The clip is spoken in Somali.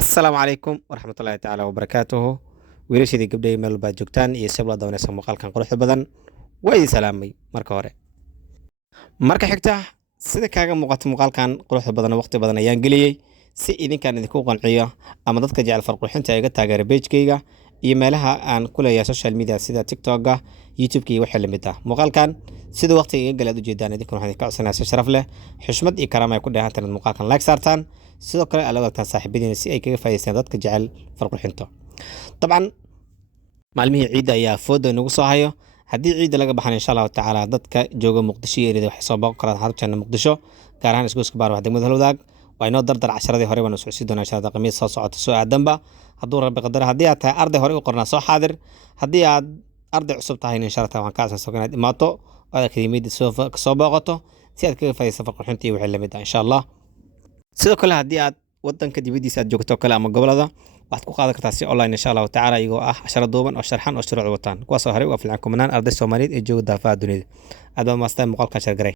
السلام عليكم ورحمة الله تعالى وبركاته wiilashadii gabdhahay meel baa joogtaan iyo sib la dawanaysa muuqaalkan quruxda badan waa idin salaamay marka hore marka xigta sida kaaga muuqata muuqaalkan quruxda badan waqti badan ayaan geliyay si idinkaan idinku qanciyo ama dadka jecel farqurxinta iga taageera page-kayga iyo meelaha aan ku leeyahay social media sida TikTok-ga YouTube-ka iyo wixii la mid ah muuqaalkan sida waqtiga iga galaad u jeedaan idinku waxaan ka codsanayaa si sharaf leh xushmad iyo karaama ay ku dheehantaan muuqaalkan like saartaan sidoo kale ala wadaagtaan saaxiibadiina si ay kaga faa'iideystaan dadka jecel farqurxinta طبعا maalmihii ciidda ayaa fooda nagu soo hayo haddii ciidda laga baxan insha allahu tacaala dadka jooga muqdisho iyo erida waxay soo booqan karaan xarunteena muqdisho gaar ahaan isgoyska baar wax degmada halwadaag waa inoo dardar casharadii hore baan socodsiin doonaa insha allah khamiis soo socota soo aadanba hadduu rabbi qadar haddii aad tahay arday hore u qornaa soo xaadir haddii aad arday cusub tahay insha allah waan ka codsan inaad imaato oo aad akademiyada soo booqato si aad kaga faa'iideysato farqurxinta iyo wixii la mid ah insha allah sidoo kale haddii aad wadanka dibadiisa aad joogto kale ama gobolada waxaad ku qaadan kartaa si online insha allahu tacaala iyagoo ah casharo duuban oo sharxan oo shuruuc wataan kuwaasoo horey u afilcan kumanaan arday soomaaliyeed ee jooga daafaha dunida aad baa maastaa muuqaalkan shargaray